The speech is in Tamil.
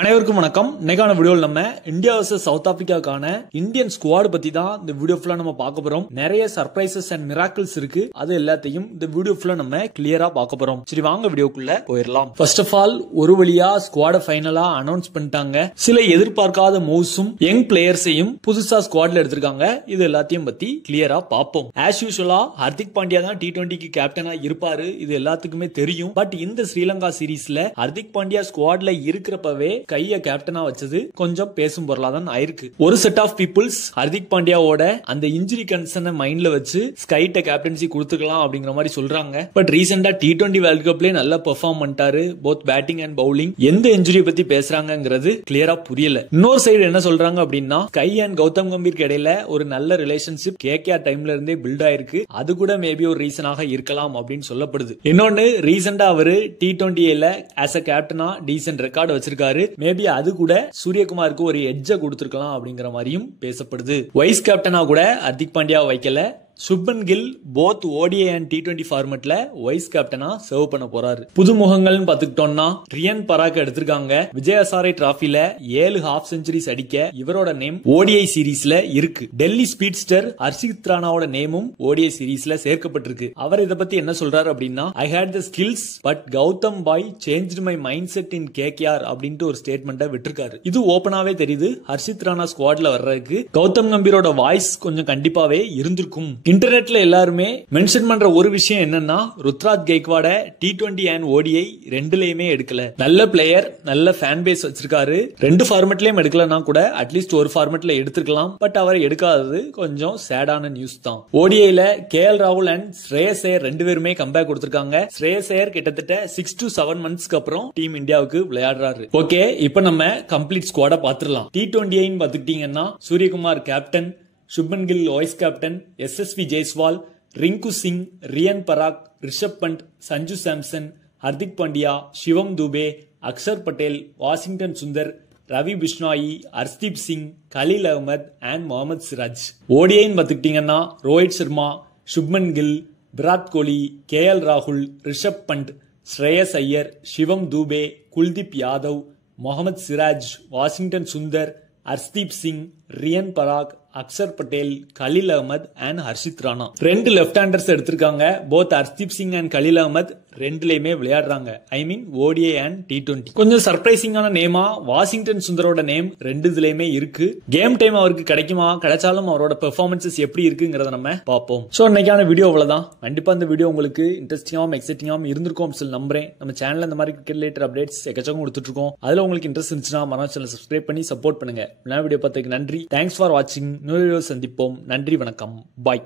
அனைவருக்கும் வணக்கம். இன்னைக்கான வீடியோல நம்ம இந்தியா vs சவுத் ஆப்பிரிக்காக்கான இந்தியன் ஸ்குவாட் பத்தி தான் இந்த வீடியோ ஃபுல்லா நம்ம பார்க்க போறோம். நிறைய சர்ப்ரைசஸ் அண்ட் மிராக்கிள்ஸ் இருக்கு. அது எல்லாத்தையும் இந்த வீடியோ ஃபுல்லா நம்ம கிளியரா பார்க்க போறோம். சரி வாங்க வீடியோக்குள்ள போயிடலாம். ஃபர்ஸ்ட் ஆஃப் ஆல் ஒரு வழியா ஸ்குவாட ஃபைனலா அனௌன்ஸ் பண்ணிட்டாங்க. சில எதிர்பார்க்காத மூவ்ஸும் யங் பிளேயர்ஸையும் புதுசா ஸ்குவாட்ல எடுத்திருக்காங்க. இது எல்லாத்தையும் பத்தி கிளியரா பார்ப்போம். ஆஸ் யூசுவலா ஹர்திக் பாண்டியா தான் T20க்கு கேப்டனா இருப்பாரு. இது எல்லாத்துக்குமே தெரியும். பட் இந்த ஸ்ரீலங்கா சீரீஸ்ல ஹர்திக் பாண்டியா ஸ்குவாட்ல இருக்கிறப்பவே கைய கேப்டனா வச்சது கொஞ்சம் பேசும் பொருளா தான் ஆயிருக்கு. ஒரு செட் ஆஃப் பீப்புள்ஸ் ஹர்திக் பாண்டியாவோட அந்த இன்ஜுரி கன்சர்னை மைண்ட்ல வச்சு ஸ்கைட்ட கேப்டன்சி கொடுத்துக்கலாம் அப்படிங்கிற மாதிரி சொல்றாங்க. பட் ரீசெண்டா T20 வேர்ல்ட் கப்லயே நல்லா பெர்ஃபார்ம் பண்ணிட்டாரு. Both batting and bowling. எந்த இன்ஜுரி பத்தி பேசுறாங்கிறது கிளியரா புரியல. இன்னொரு சைடு என்ன சொல்றாங்க அப்படின்னா ஸ்கை அண்ட் கௌதம் கம்பீர் இடையில ஒரு நல்ல ரிலேஷன்ஷிப் KKR டைம்ல இருந்தே பில்ட் ஆயிருக்கு. அது கூட மேபி ஒரு ரீசனாக இருக்கலாம் அப்படின்னு சொல்லப்படுது. இன்னொன்னு ரீசெண்டா அவரு T20ல ஆஸ் அ கேப்டனா டீசென்ட் ரெக்கார்டு வச்சிருக்காரு. மேபி அது கூட சூரியகுமாருக்கு ஒரு எட்ஜ கொடுத்திருக்கலாம் அப்படிங்கிற மாதிரியும் பேசப்படுது. வைஸ் கேப்டனா கூட ஹர்திக் பாண்டியா வைக்கல. Shubman Gill both ODI and T20 ஃபார்மட்ல வைஸ் கேப்டனா சர்வ் பண்ண போறாரு. புதுமுகங்கள்னு பாத்துக்கிட்டோம்னா ரியன் பராக் எடுத்திருக்காங்க. விஜய் ஹசாரே டிராஃபில 7 ஹாஃப் செஞ்சுரிஸ் அடிக்க இவரோட நேம் ODI சீரீஸ்ல இருக்கு. டெல்லி ஸ்பீட்ஸ்டர் ஹர்ஷித் ராணாவோட நேமும் ODI சீரீஸ்ல சேர்க்கப்பட்டிருக்கு. அவர் இத பத்தி என்ன சொல்றாரு அப்படின்னா I hate the skills but Gautam பாய் changed my mind set in KKR அப்படின்ட்டு ஒரு ஸ்டேட்மெண்ட்டை விட்டுருக்காரு. இது ஓபனாவே தெரியுது. ஹர்ஷித் ராணா ஸ்குவாட்ல வர்றதுக்கு கௌதம் கம்பீரோட வாய்ஸ் கொஞ்சம் கண்டிப்பாவே இருந்திருக்கும். இன்டர்நெட்ல எல்லாருமே மென்ஷன் பண்ற ஒரு விஷயம் என்னன்னா ருத்ராஜ் கெய்க்வாட T20 அண்ட் ODI ரெண்டுலயுமே எடுக்கல. நல்ல பிளேயர், நல்ல ஃபேன் பேஸ் வச்சிருக்காரு. ரெண்டு ஃபார்மட்லயும் எடுக்கலனா கூட அட்லீஸ்ட் ஒரு ஃபார்மட்ல எடுத்துக்கலாம். பட் அவர் எடுக்காதது கொஞ்சம் சேடான நியூஸ் தான். ODIல KL ராகுல் அண்ட் ஸ்ரேயஸ் ஐயர் ரெண்டு பேருமே கம்பேக் கொடுத்திருக்காங்க. ஸ்ரேயஸ் ஐயர் கிட்டத்தட்ட 6 to 7 monthsக்கு அப்புறம் டீம் இந்தியாவுக்கு விளையாடுறாரு. ஓகே, இப்போ நம்ம கம்ப்ளீட் ஸ்குவாட பாத்துறலாம். T20 பாத்துக்கிட்டீங்கன்னா Suryakumar captain, Shubman Gill vice captain, SSV Jaiswal, Rinku Singh, Riyan Parag, Rishabh Pant, Sanju Samson, Hardik Pandya, Shivam Dube, Axar Patel, Washington Sundar, Ravi Bishnoi, Arshdeep Singh, Khaleel Ahmed and Mohammed Siraj. ODI பாத்துக்கிட்டீங்கன்னா ரோஹித் சர்மா, சுப்மன் கில், விராட் கோலி, KL ராகுல், ரிஷப் பண்ட், ஸ்ரேயஸ் ஐயர், சிவம் துபே, குல்தீப் யாதவ், முகமது சிராஜ், வாஷிங்டன் சுந்தர், ஹர்ஷ்தீப் சிங், ரியன் பராக், அக்ஷர் பட்டேல், கலீல் அகமது அண்ட் ஹர்ஷித் ராணா. ரெண்டு லெப்ட் ஹேண்டர்ஸ் எடுத்திருக்காங்க. போத் ஹர்ஷ்தீப் சிங் அண்ட் கலீல் அகமது ரெண்டுலயுமே விளையாடுறாங்க. ஐ மீன் ODI அண்ட் T20. கொஞ்சம் சர்ப்ரைசிங்கான நேமா வாஷிங்டன் சுந்தரோட நேம் ரெண்டு இதுலயுமே இருக்கு. கேம் டைம் அவருக்கு கிடைக்குமா, கிடைச்சாலும் அவரோட பெர்ஃபார்மன்சஸ் எப்படி இருக்குங்கிறத நம்ம பார்ப்போம். சோ இன்னைக்கான வீடியோ அவ்வளவுதான். கண்டிப்பா இந்த வீடியோ உங்களுக்கு இன்ட்ரெஸ்டிங்காவும் எக்ஸைட்டிங்காவும் இருந்திருக்கும் சொல்லி நம்புறேன். நம்ம சேனல்ல இந்த மாதிரி கிரிக்கெட் ரிலேட்டட் அப்டேட்ஸ் எக்கச்சக்கம் கொடுத்துட்டு இருக்கோம். அதுல உங்களுக்கு இன்ட்ரெஸ்ட் இருந்துச்சுன்னா மறக்காம சேனலை சப்ஸ்கிரைப் பண்ணி சப்போர்ட் பண்ணுங்க. வீடியோ பார்த்ததுக்கு நன்றி. தேங்க்ஸ் ஃபார் வாட்சிங். நியூ வீடியோ சந்திப்போம். நன்றி, வணக்கம், பாய்.